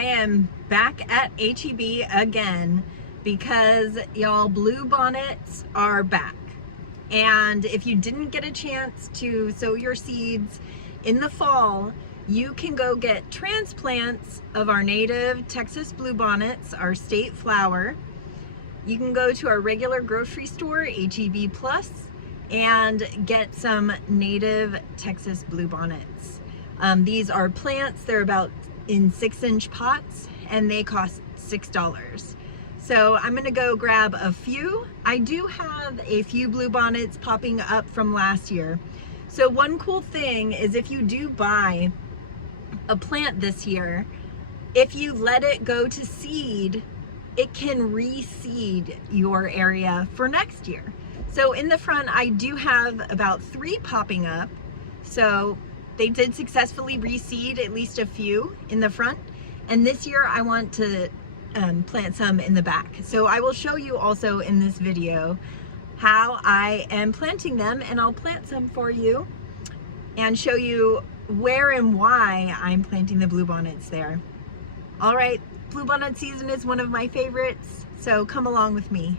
I am back at HEB again because y'all, Bluebonnets are back. And if you didn't get a chance to sow your seeds in the fall, you can go get transplants of our native Texas Bluebonnets, our state flower. You can go to our regular grocery store, HEB Plus, and get some native Texas Bluebonnets. These are plants. They're about in 6-inch pots and they cost $6. So I'm gonna go grab a few. I do have a few Bluebonnets popping up from last year. So one cool thing is if you do buy a plant this year, if you let it go to seed, it can reseed your area for next year. So in the front, I do have about 3 popping up. So they did successfully reseed at least a few in the front. And this year I want to plant some in the back. So I will show you also in this video how I am planting them, and I'll plant some for you and show you where and why I'm planting the Bluebonnets there. All right, Bluebonnet season is one of my favorites, so come along with me.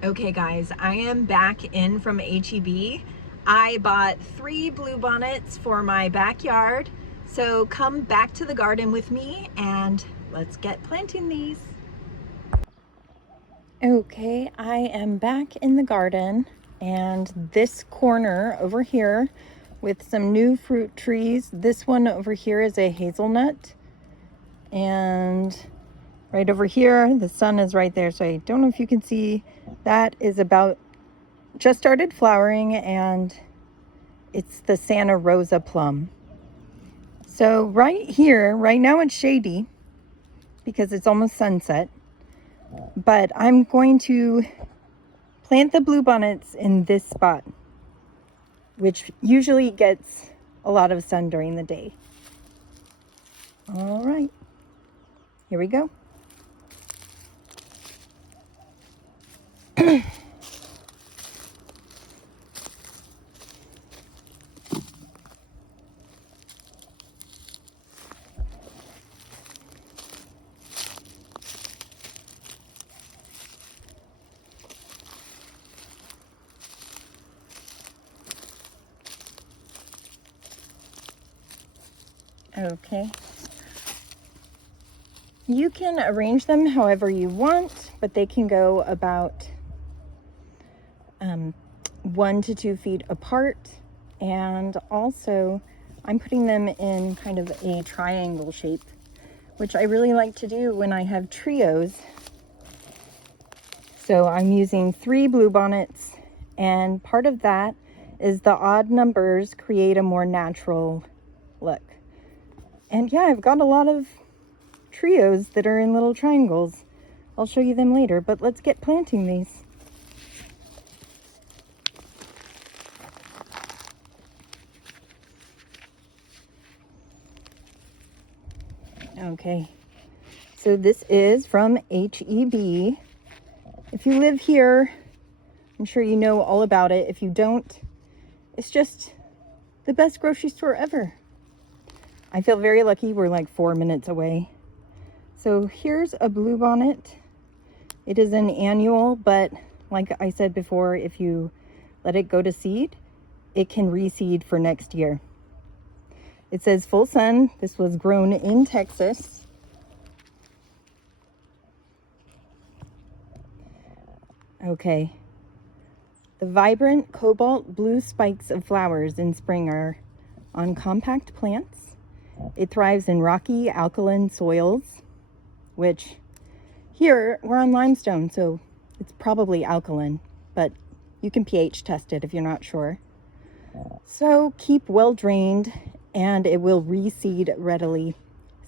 Okay guys, I am back in from HEB. I bought 3 Bluebonnets for my backyard. So come back to the garden with me and let's get planting these. Okay, I am back in the garden, and this corner over here with some new fruit trees. This one over here is a hazelnut, and right over here, the sun is right there, so I don't know if you can see, that is about just started flowering, and it's the Santa Rosa plum. So right here, right now it's shady because it's almost sunset, but I'm going to plant the Bluebonnets in this spot, which usually gets a lot of sun during the day. All right, here we go. Okay. You can arrange them however you want, but they can go about 1 to 2 feet apart. And also I'm putting them in kind of a triangle shape, which I really like to do when I have trios. So I'm using 3 Bluebonnets, and part of that is the odd numbers create a more natural look. And yeah, I've got a lot of trios that are in little triangles. I'll show you them later, but let's get planting these. Okay, so this is from HEB. If you live here, I'm sure you know all about it. If you don't, it's just the best grocery store ever. I feel very lucky. We're like 4 minutes away. So here's a Bluebonnet. It is an annual, but like I said before, if you let it go to seed, it can reseed for next year. It says full sun. This was grown in Texas. Okay. The vibrant cobalt blue spikes of flowers in spring are on compact plants. It thrives in rocky, alkaline soils, which here we're on limestone, so it's probably alkaline, but you can pH test it if you're not sure. So keep well drained and it will reseed readily.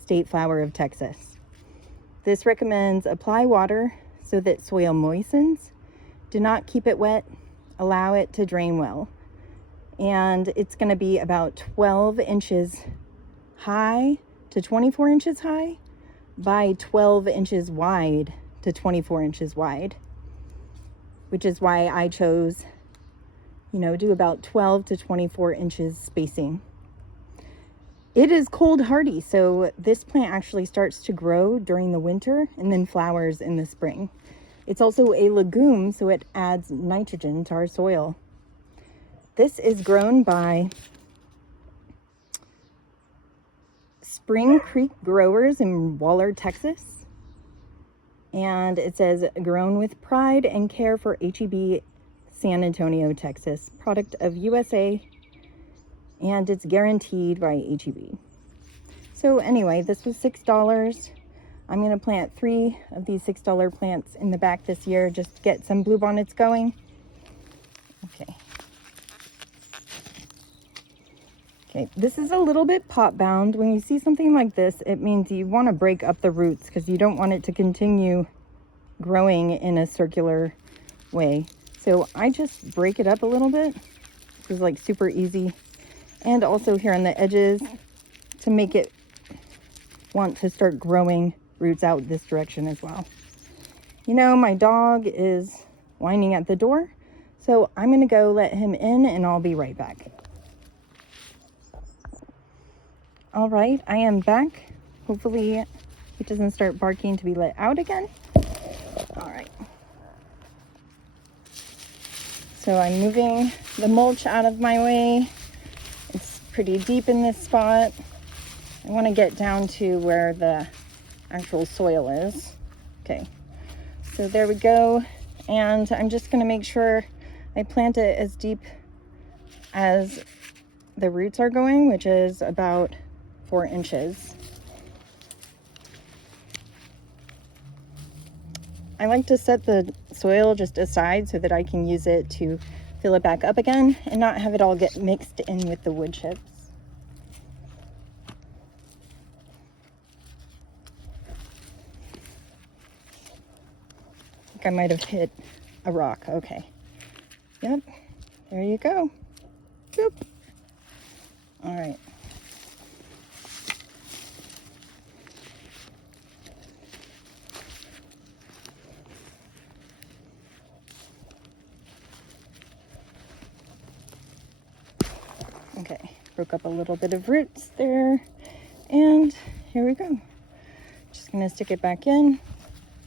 State flower of Texas. This recommends apply water so that soil moistens. Do not keep it wet. Allow it to drain well. And it's going to be about 12 inches high to 24 inches high by 12 inches wide to 24 inches wide, which is why I chose, do about 12 to 24 inches spacing. It is cold hardy, so this plant actually starts to grow during the winter and then flowers in the spring. It's also a legume, so it adds nitrogen to our soil. This is grown by Spring Creek Growers in Waller, Texas. And it says, grown with pride and care for HEB, San Antonio, Texas. Product of USA, and it's guaranteed by HEB. So anyway, this was $6. I'm going to plant 3 of these $6 plants in the back this year just to get some bluebonnets going. Okay, this is a little bit pot bound. When you see something like this, it means you want to break up the roots because you don't want it to continue growing in a circular way. So I just break it up a little bit. This is like super easy. And also here on the edges to make it want to start growing roots out this direction as well. My dog is whining at the door, so I'm going to go let him in and I'll be right back. All right, I am back. Hopefully it doesn't start barking to be let out again. All right. So I'm moving the mulch out of my way. It's pretty deep in this spot. I want to get down to where the actual soil is. Okay, so there we go. And I'm just going to make sure I plant it as deep as the roots are going, which is about 4 inches. I like to set the soil just aside so that I can use it to fill it back up again and not have it all get mixed in with the wood chips. I think I might have hit a rock. Okay. Yep. There you go. Boop. All right. Okay, broke up a little bit of roots there, and here we go. Just gonna stick it back in,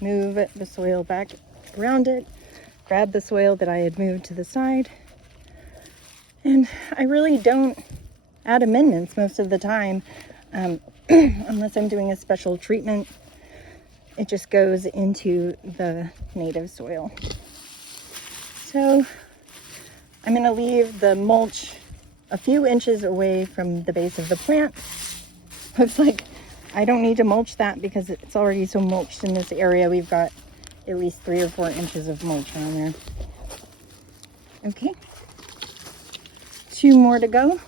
move the soil back around it, grab the soil that I had moved to the side, and I really don't add amendments most of the time, unless I'm doing a special treatment. It just goes into the native soil. So I'm gonna leave the mulch a few inches away from the base of the plant. Looks like I don't need to mulch that because it's already so mulched in this area. We've got at least 3 or 4 inches of mulch around there. Okay, 2 more to go.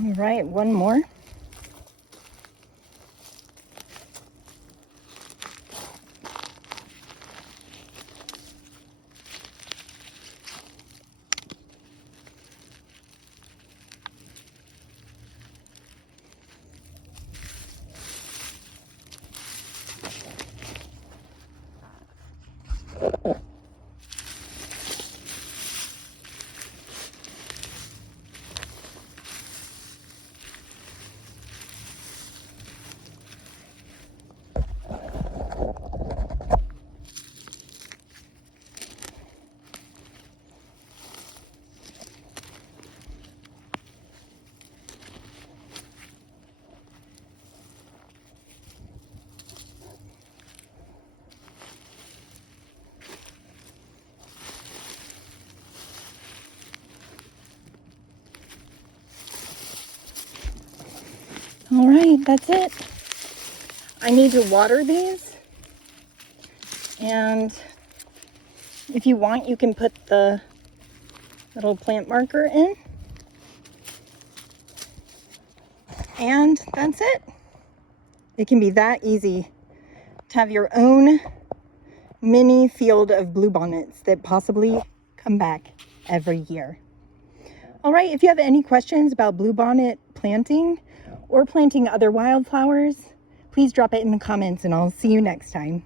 All right, one more. All right, that's it. I need to water these, and if you want, you can put the little plant marker in. And that's it. It can be that easy to have your own mini field of bluebonnets that possibly come back every year. All right, if you have any questions about bluebonnet planting or planting other wildflowers, please drop it in the comments and I'll see you next time.